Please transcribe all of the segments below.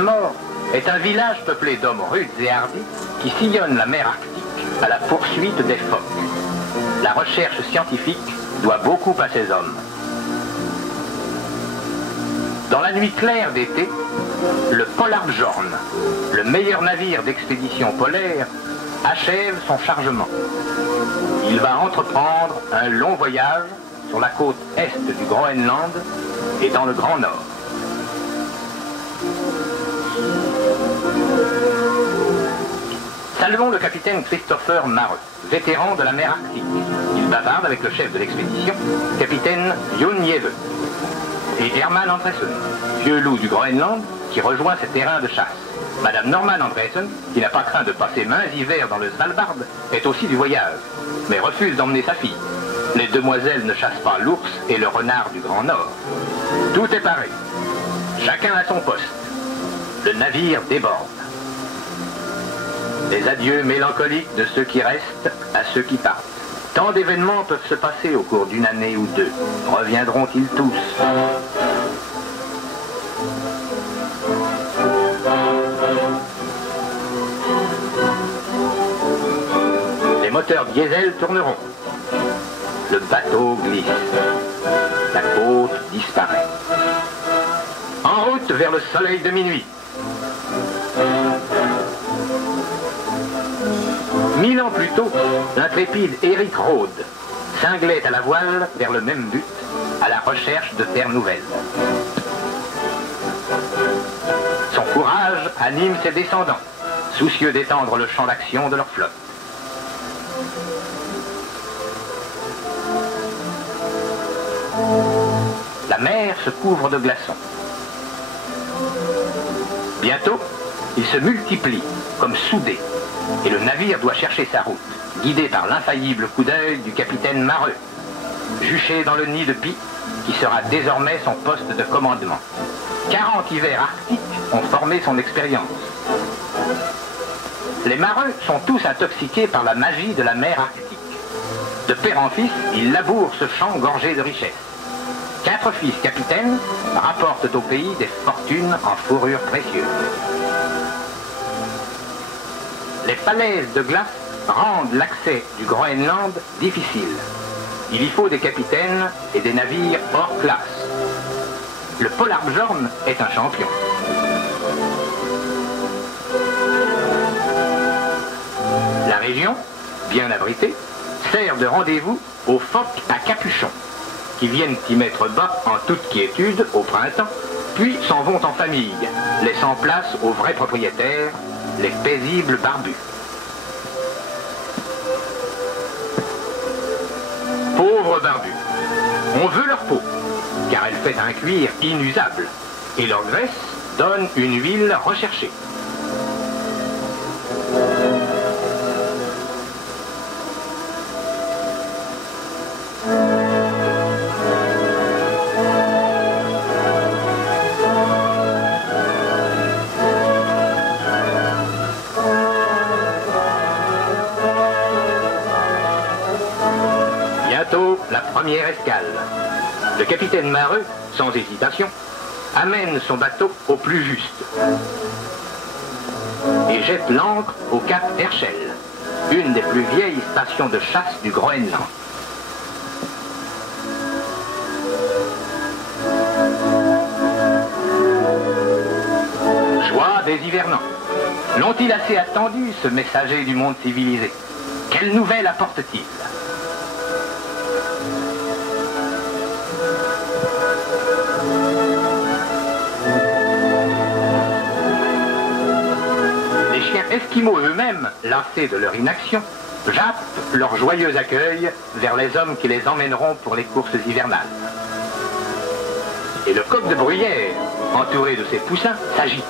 Mort est un village peuplé d'hommes rudes et hardis qui sillonnent la mer Arctique à la poursuite des phoques. La recherche scientifique doit beaucoup à ces hommes. Dans la nuit claire d'été, le Polarfjörn, le meilleur navire d'expédition polaire, achève son chargement. Il va entreprendre un long voyage sur la côte est du Groenland et dans le Grand Nord. Saluons le capitaine Christopher Mareux, vétéran de la mer Arctique. Il bavarde avec le chef de l'expédition, capitaine Jon Nieve, et Herman Andresen, vieux loup du Groenland, qui rejoint ses terrains de chasse. Madame Norman Andresen, qui n'a pas craint de passer maints hivers dans le Svalbard, est aussi du voyage, mais refuse d'emmener sa fille. Les demoiselles ne chassent pas l'ours et le renard du Grand Nord. Tout est paré. Chacun à son poste. Le navire déborde. Les adieux mélancoliques de ceux qui restent à ceux qui partent. Tant d'événements peuvent se passer au cours d'une année ou deux. Reviendront-ils tous ? Les moteurs diesel tourneront. Le bateau glisse. La côte disparaît. En route vers le soleil de minuit. 1000 ans plus tôt, l'intrépide Eric Rode cinglait à la voile vers le même but, à la recherche de terres nouvelles. Son courage anime ses descendants, soucieux d'étendre le champ d'action de leur flotte. La mer se couvre de glaçons. Bientôt, ils se multiplient comme soudés. Et le navire doit chercher sa route, guidé par l'infaillible coup d'œil du capitaine Mareux, juché dans le nid de pie, qui sera désormais son poste de commandement. 40 hivers arctiques ont formé son expérience. Les Mareux sont tous intoxiqués par la magie de la mer Arctique. De père en fils, ils labourent ce champ gorgé de richesses. 4 fils capitaines rapportent au pays des fortunes en fourrures précieuses. Les falaises de glace rendent l'accès du Groenland difficile. Il y faut des capitaines et des navires hors classe. Le Polarfjörn est un champion. La région, bien abritée, sert de rendez-vous aux phoques à capuchon, qui viennent y mettre bas en toute quiétude au printemps, puis s'en vont en famille, laissant place aux vrais propriétaires, les paisibles barbus. Pauvres barbus, on veut leur peau, car elle fait un cuir inusable, et leur graisse donne une huile recherchée. La première escale. Le capitaine Mareux, sans hésitation, amène son bateau au plus juste et jette l'ancre au cap Herschel, une des plus vieilles stations de chasse du Groenland. Joie des hivernants. L'ont-ils assez attendu, ce messager du monde civilisé? Quelle nouvelle apporte-t-il? Esquimaux eux-mêmes, lassés de leur inaction, jappent leur joyeux accueil vers les hommes qui les emmèneront pour les courses hivernales. Et le coq de bruyère, entouré de ses poussins, s'agite.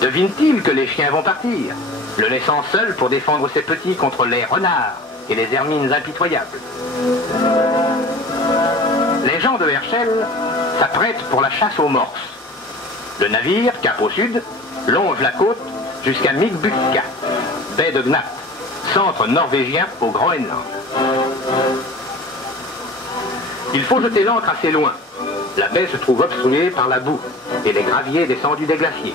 Devine-t-il que les chiens vont partir, le laissant seul pour défendre ses petits contre les renards et les hermines impitoyables. Les gens de Herschel s'apprêtent pour la chasse aux morses. Le navire, cap au sud, longe la côte jusqu'à Mikkbukka, baie de Gnat, centre norvégien au Groenland. Il faut jeter l'ancre assez loin. La baie se trouve obstruée par la boue. et les graviers descendus des glaciers.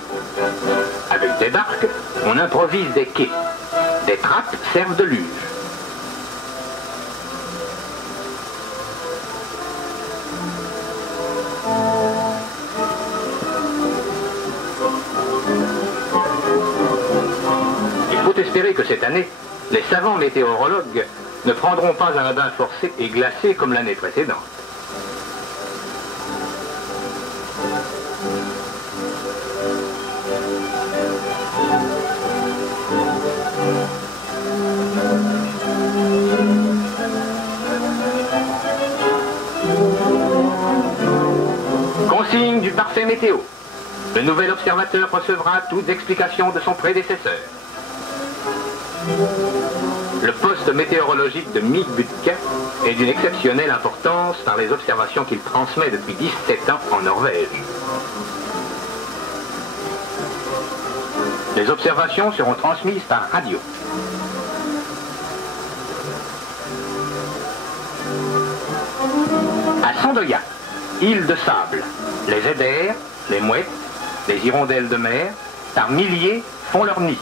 Avec des barques, on improvise des quais. Des trappes servent de luge. Il faut espérer que cette année, les savants météorologues ne prendront pas un bain forcé et glacé comme l'année précédente. Consigne du parfait météo. Le nouvel observateur recevra toutes explications de son prédécesseur. Le poste météorologique de Midtbøkke est d'une exceptionnelle importance par les observations qu'il transmet depuis 17 ans en Norvège. Les observations seront transmises par radio. À Sandoya, île de sable, les éders, les mouettes, les hirondelles de mer, par milliers font leur nid.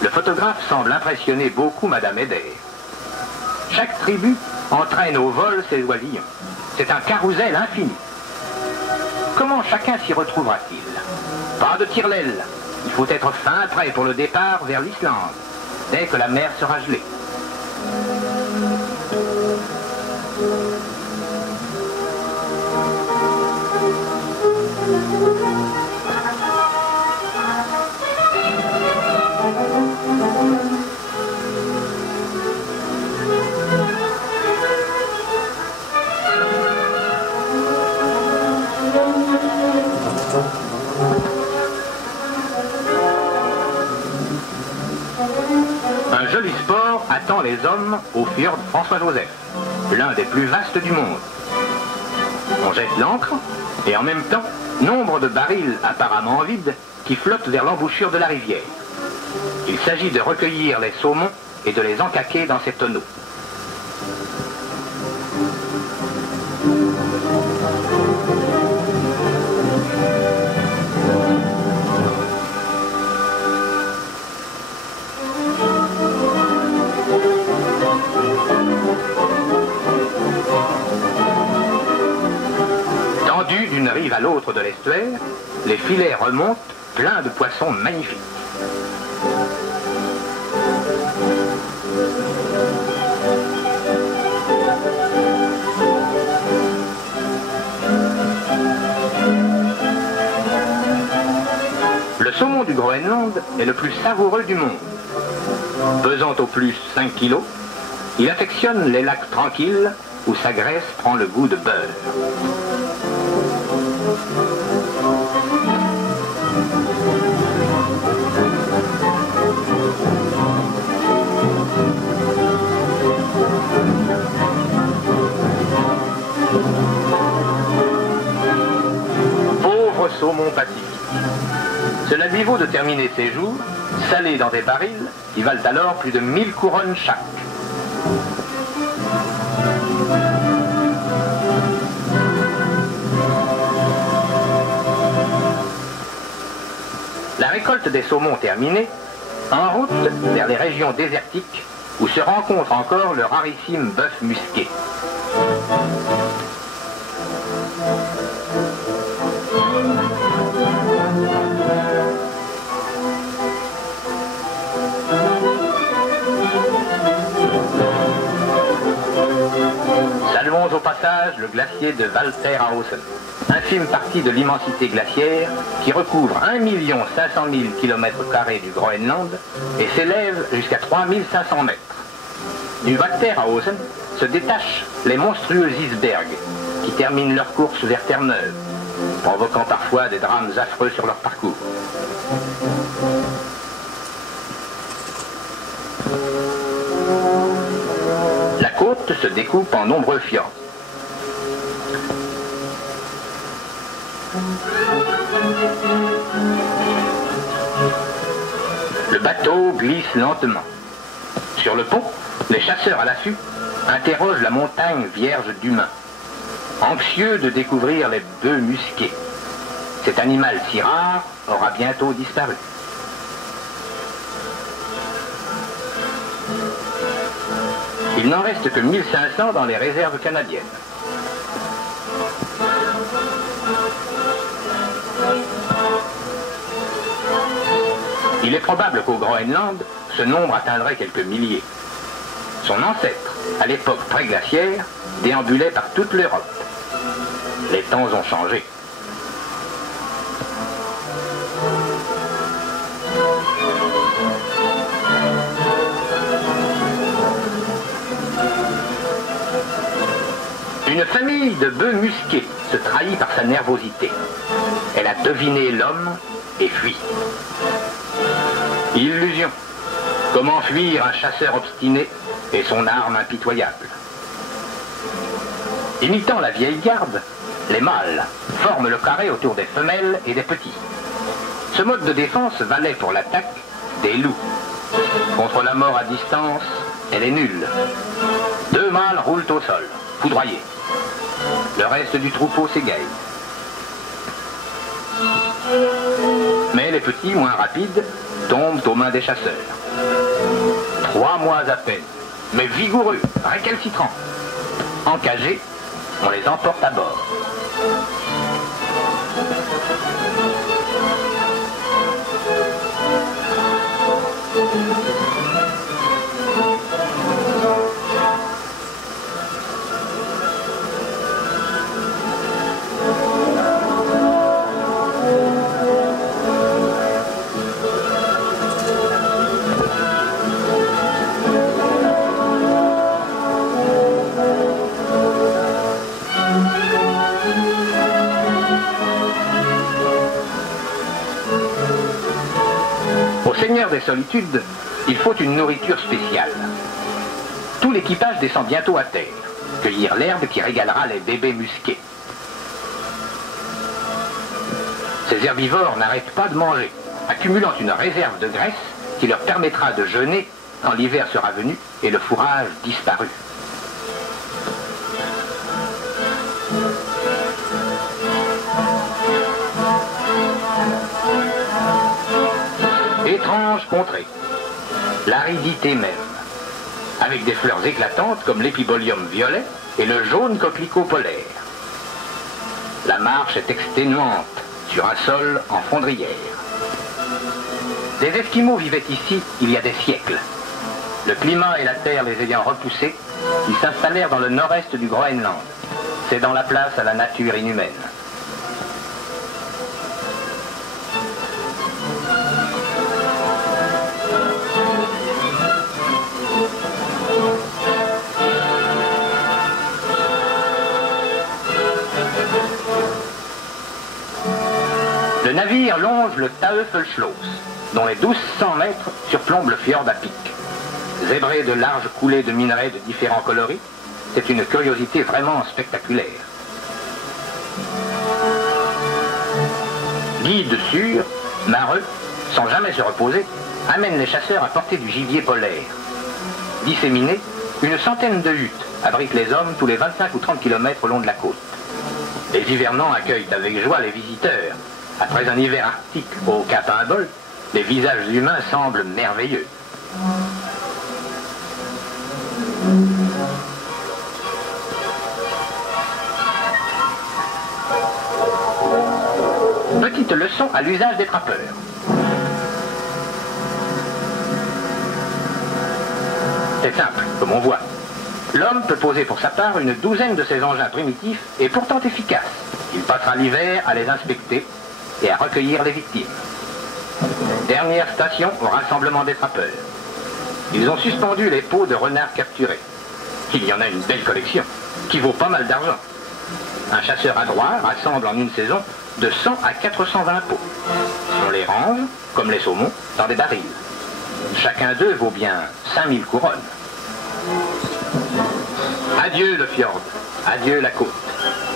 Le photographe semble impressionner beaucoup Madame Eder. Chaque tribu entraîne au vol ses oisillons. C'est un carrousel infini. Comment chacun s'y retrouvera-t-il? Pas de tire-l'aile. Il faut être fin prêt pour le départ vers l'Islande, dès que la mer sera gelée. Un joli sport attend les hommes au fjord François-Joseph, l'un des plus vastes du monde. On jette l'ancre et en même temps, nombre de barils apparemment vides qui flottent vers l'embouchure de la rivière. Il s'agit de recueillir les saumons et de les encaquer dans ces tonneaux. Tendus d'une rive à l'autre de l'estuaire, les filets remontent pleins de poissons magnifiques. Le saumon du Groenland est le plus savoureux du monde. Pesant au plus 5 kilos, il affectionne les lacs tranquilles où sa graisse prend le goût de beurre. Pauvre saumon pacifique. Cela lui vaut de terminer ses jours salés dans des barils qui valent alors plus de 1000 couronnes chaque. La récolte des saumons terminée, en route vers les régions désertiques où se rencontre encore le rarissime bœuf musqué. Saluons au passage le glacier de Walterhausen, infime partie de l'immensité glaciaire qui recouvre 1 500 000 km² du Groenland et s'élève jusqu'à 3500 mètres. Du Walterhausen se détachent les monstrueux icebergs qui terminent leur course vers Terre-Neuve, provoquant parfois des drames affreux sur leur parcours. La côte se découpe en nombreux fjords. Le bateau glisse lentement. Sur le pont, les chasseurs à l'affût interroge la montagne vierge d'humains, anxieux de découvrir les bœufs musqués. Cet animal si rare aura bientôt disparu. Il n'en reste que 1500 dans les réserves canadiennes. Il est probable qu'au Groenland, ce nombre atteindrait quelques milliers. Son ancêtre, à l'époque pré-glaciaire, déambulait par toute l'Europe. Les temps ont changé. Une famille de bœufs musqués se trahit par sa nervosité. Elle a deviné l'homme et fuit. Illusion. Comment fuir un chasseur obstiné et son arme impitoyable? Imitant la vieille garde, les mâles forment le carré autour des femelles et des petits. Ce mode de défense valait pour l'attaque des loups. Contre la mort à distance, elle est nulle. Deux mâles roulent au sol, foudroyés. Le reste du troupeau s'égaye. Mais les petits, moins rapides, tombent aux mains des chasseurs. 3 mois à peine, mais vigoureux, récalcitrants. Encagés, on les emporte à bord. Seigneur des solitudes, il faut une nourriture spéciale. Tout l'équipage descend bientôt à terre, cueillir l'herbe qui régalera les bébés musqués. Ces herbivores n'arrêtent pas de manger, accumulant une réserve de graisse qui leur permettra de jeûner quand l'hiver sera venu et le fourrage disparu. Étrange contrée, l'aridité même, avec des fleurs éclatantes comme l'épibolium violet et le jaune coquelicot polaire. La marche est exténuante sur un sol en fondrière. Des Esquimaux vivaient ici il y a des siècles. Le climat et la terre les ayant repoussés, ils s'installèrent dans le nord-est du Groenland, cédant la place à la nature inhumaine. Le navire longe le Taeufelschloss, dont les 1200 mètres surplombent le fjord à pic. Zébré de larges coulées de minerais de différents coloris, c'est une curiosité vraiment spectaculaire. Guides sûrs, mareux, sans jamais se reposer, amènent les chasseurs à porter du gibier polaire. Disséminés, une centaine de huttes abritent les hommes tous les 25 ou 30 km au long de la côte. Les hivernants accueillent avec joie les visiteurs. Après un hiver arctique au Cap Humboldt, les visages humains semblent merveilleux. Petite leçon à l'usage des trappeurs. C'est simple, comme on voit. L'homme peut poser pour sa part une douzaine de ces engins primitifs et pourtant efficaces. Il passera l'hiver à les inspecter et à recueillir les victimes. Dernière station au rassemblement des trappeurs. Ils ont suspendu les peaux de renards capturés. Il y en a une belle collection, qui vaut pas mal d'argent. Un chasseur adroit rassemble en une saison de 100 à 420 peaux. On les range, comme les saumons, dans des barils. Chacun d'eux vaut bien 5000 couronnes. Adieu le fjord, adieu la côte.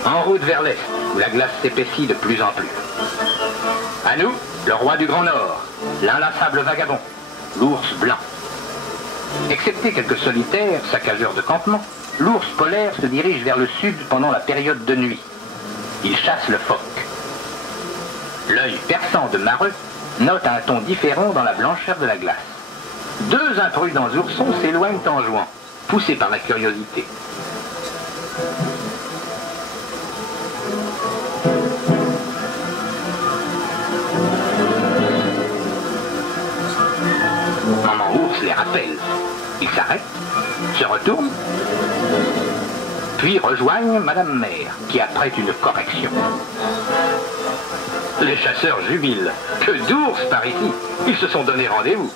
En route vers l'est, où la glace s'épaissit de plus en plus. À nous, le roi du Grand Nord, l'inlassable vagabond, l'ours blanc. Excepté quelques solitaires, saccageurs de campement, l'ours polaire se dirige vers le sud pendant la période de nuit. Il chasse le phoque. L'œil perçant de Mareux note un ton différent dans la blancheur de la glace. Deux imprudents oursons s'éloignent en jouant, poussés par la curiosité. Maman ours les rappelle. Ils s'arrêtent, se retournent, puis rejoignent Madame Mère, qui apprête une correction. Les chasseurs jubilent. Que d'ours par ici! Ils se sont donné rendez-vous.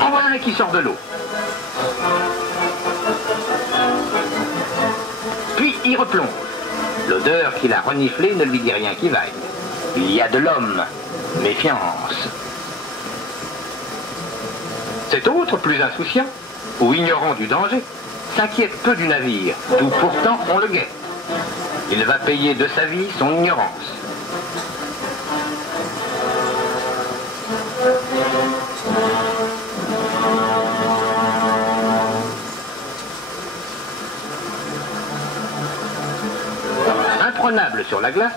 En voilà un qui sort de l'eau. Puis il replonge. L'odeur qu'il a reniflée ne lui dit rien qui vaille. Il y a de l'homme. Méfiance. Cet autre, plus insouciant, ou ignorant du danger, s'inquiète peu du navire, d'où pourtant on le guette. Il va payer de sa vie son ignorance. Imprenable sur la glace,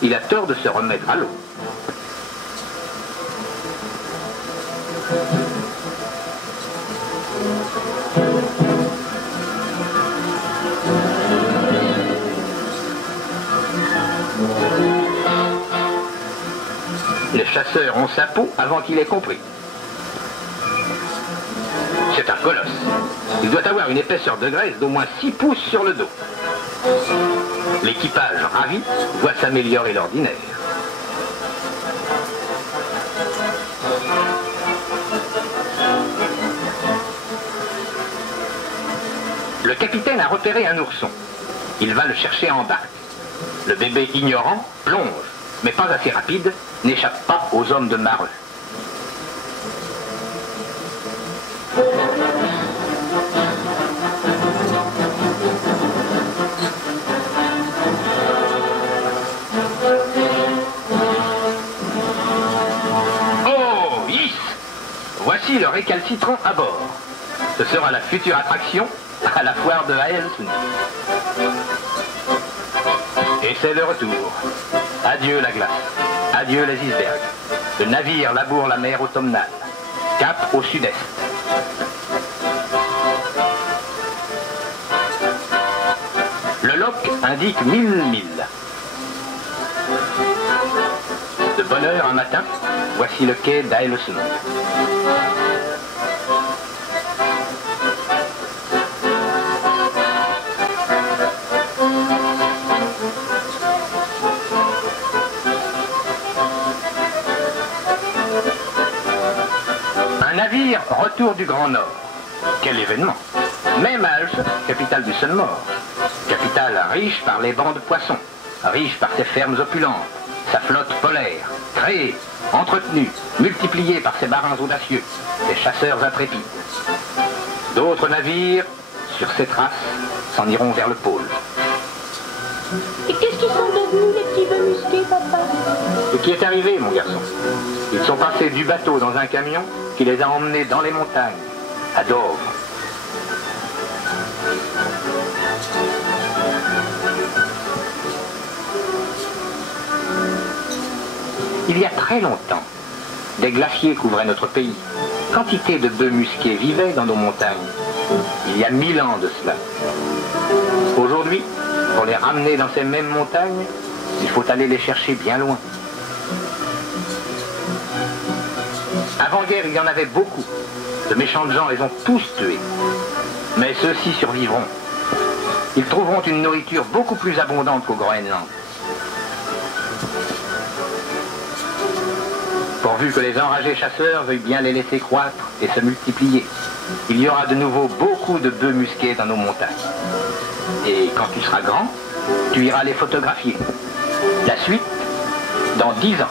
il a tort de se remettre à l'eau. Les chasseurs ont sa peau avant qu'il ait compris. C'est un colosse. Il doit avoir une épaisseur de graisse d'au moins 6 pouces sur le dos. L'équipage, ravi, voit s'améliorer l'ordinaire. Le capitaine a repéré un ourson. Il va le chercher en barque. Le bébé ignorant plonge, mais pas assez rapide, n'échappe pas aux hommes de Mareux. Oh, yes! Voici le récalcitrant à bord. Ce sera la future attraction à la foire de Haelsun. Et c'est le retour. Adieu la glace, adieu les icebergs. Le navire laboure la mer automnale. Cap au sud-est. Le loch indique 1000 milles. De bonne heure un matin, voici le quai d'Haelsun. Retour du Grand Nord. Quel événement! Même Alf, capitale du Sun-Mort. Capitale riche par les bancs de poissons, riche par ses fermes opulentes, sa flotte polaire, créée, entretenue, multipliée par ses marins audacieux, ses chasseurs intrépides. D'autres navires, sur ses traces, s'en iront vers le pôle. Et qu'est-ce qu'ils sont devenus, les petits bœufs musqués, papa? Ce qui est arrivé, mon garçon, ils sont passés du bateau dans un camion qui les a emmenés dans les montagnes, à Dover. Il y a très longtemps, des glaciers couvraient notre pays. Quantité de bœufs musqués vivaient dans nos montagnes. Il y a 1000 ans de cela. Aujourd'hui, pour les ramener dans ces mêmes montagnes, il faut aller les chercher bien loin. Avant-guerre, il y en avait beaucoup. De méchants gens les ont tous tués. Mais ceux-ci survivront. Ils trouveront une nourriture beaucoup plus abondante qu'au Groenland. Pourvu que les enragés chasseurs veuillent bien les laisser croître et se multiplier, il y aura de nouveau beaucoup de bœufs musqués dans nos montagnes. Et quand tu seras grand, tu iras les photographier. La suite, dans 10 ans.